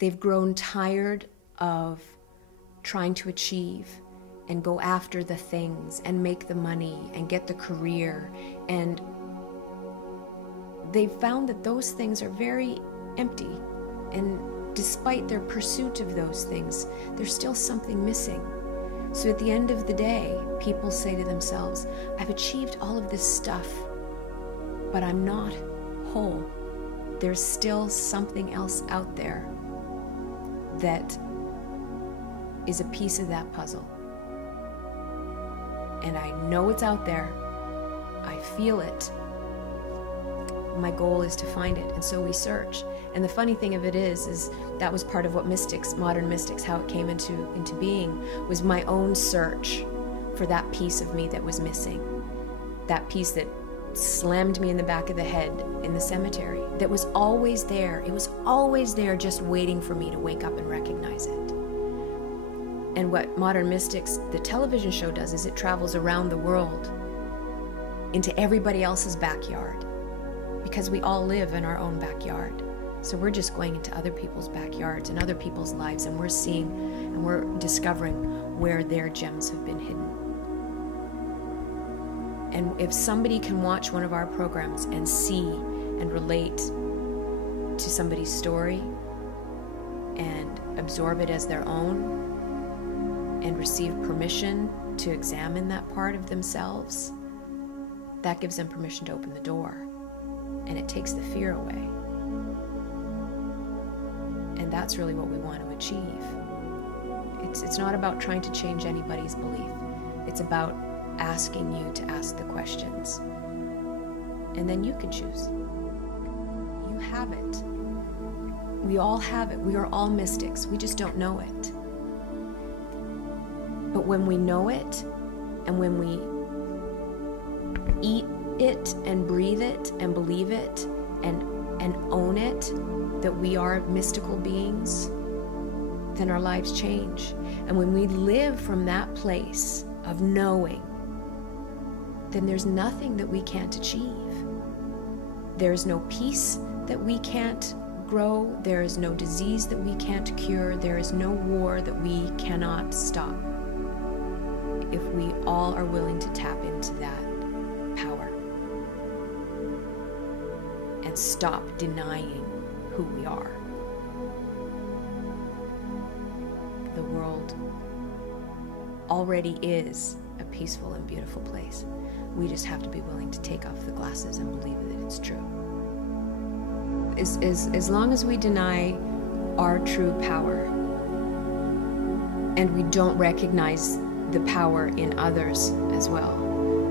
They've grown tired of trying to achieve and go after the things and make the money and get the career. And they've found that those things are very empty. And despite their pursuit of those things, there's still something missing. So at the end of the day, people say to themselves, I've achieved all of this stuff, but I'm not whole. There's still something else out there that is a piece of that puzzle. And I know it's out there. I feel it. My goal is to find it, and so we search. And the funny thing of it is that was part of what mystics, modern mystics, how it came into being, was my own search for that piece of me that was missing. That piece that slammed me in the back of the head in the cemetery, that was always there. It was always there, just waiting for me to wake up and recognize it. And what Modern Mystics, the television show, does is it travels around the world into everybody else's backyard, because we all live in our own backyard. So we're just going into other people's backyards and other people's lives, and we're seeing and we're discovering where their gems have been hidden. And if somebody can watch one of our programs and see and relate to somebody's story and absorb it as their own and receive permission to examine that part of themselves, that gives them permission to open the door, and it takes the fear away. And that's really what we want to achieve. It's not about trying to change anybody's belief. It's about asking you to ask the questions. And then you can choose. You have it. We all have it. We are all mystics. We just don't know it. But when we know it, and when we eat it and breathe it and believe it and own it, that we are mystical beings, then our lives change. And when we live from that place of knowing, then there's nothing that we can't achieve. There's no peace that we can't grow. There is no disease that we can't cure. There is no war that we cannot stop, if we all are willing to tap into that power and stop denying who we are. The world already is a peaceful and beautiful place. We just have to be willing to take off the glasses and believe that it's true. As long as we deny our true power and we don't recognize the power in others as well,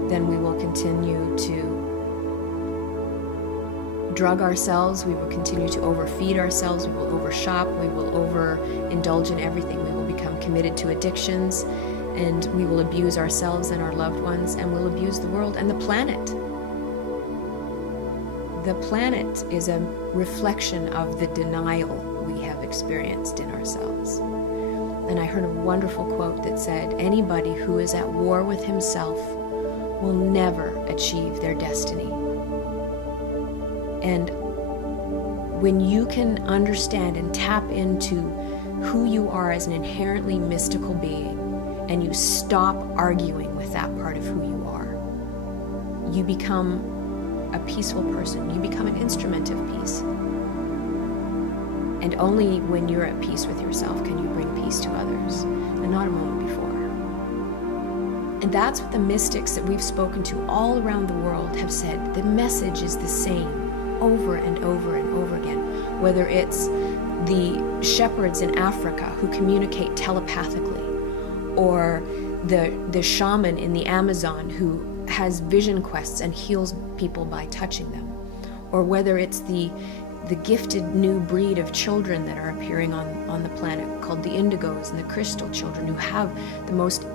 then we will continue to drug ourselves, we will continue to overfeed ourselves, we will overshop, we will overindulge in everything. We will become committed to addictions, and we will abuse ourselves and our loved ones, and we'll abuse the world and the planet. The planet is a reflection of the denial we have experienced in ourselves. And I heard a wonderful quote that said, anybody who is at war with himself will never achieve their destiny. And when you can understand and tap into who you are as an inherently mystical being, and you stop arguing with that part of who you are, you become a peaceful person. You become an instrument of peace. And only when you're at peace with yourself can you bring peace to others, and not a moment before. And that's what the mystics that we've spoken to all around the world have said. The message is the same over and over and over again. Whether it's the shepherds in Africa who communicate telepathically, or the shaman in the Amazon who has vision quests and heals people by touching them, or whether it's the gifted new breed of children that are appearing on the planet called the indigos and the crystal children, who have the most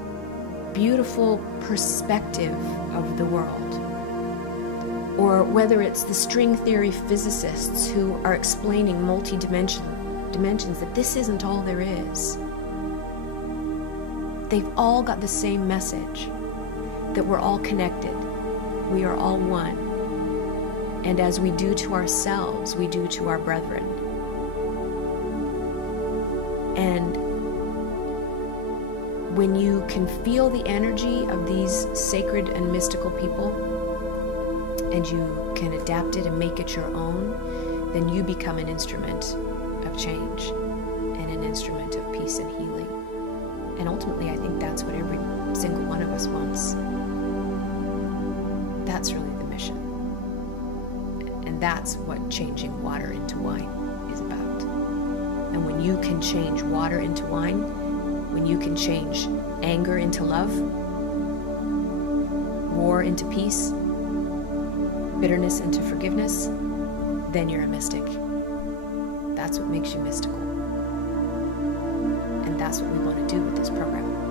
beautiful perspective of the world, or whether it's the string theory physicists who are explaining dimensions, that this isn't all there is. They've all got the same message, that we're all connected, we are all one, and as we do to ourselves, we do to our brethren. And when you can feel the energy of these sacred and mystical people, and you can adapt it and make it your own, then you become an instrument of change and an instrument of peace and healing. And ultimately, I think that's what every single one of us wants. That's really the mission. And that's what changing water into wine is about. And when you can change water into wine, when you can change anger into love, war into peace, bitterness into forgiveness, then you're a mystic. That's what makes you mystical. And that's what we want to do with this program.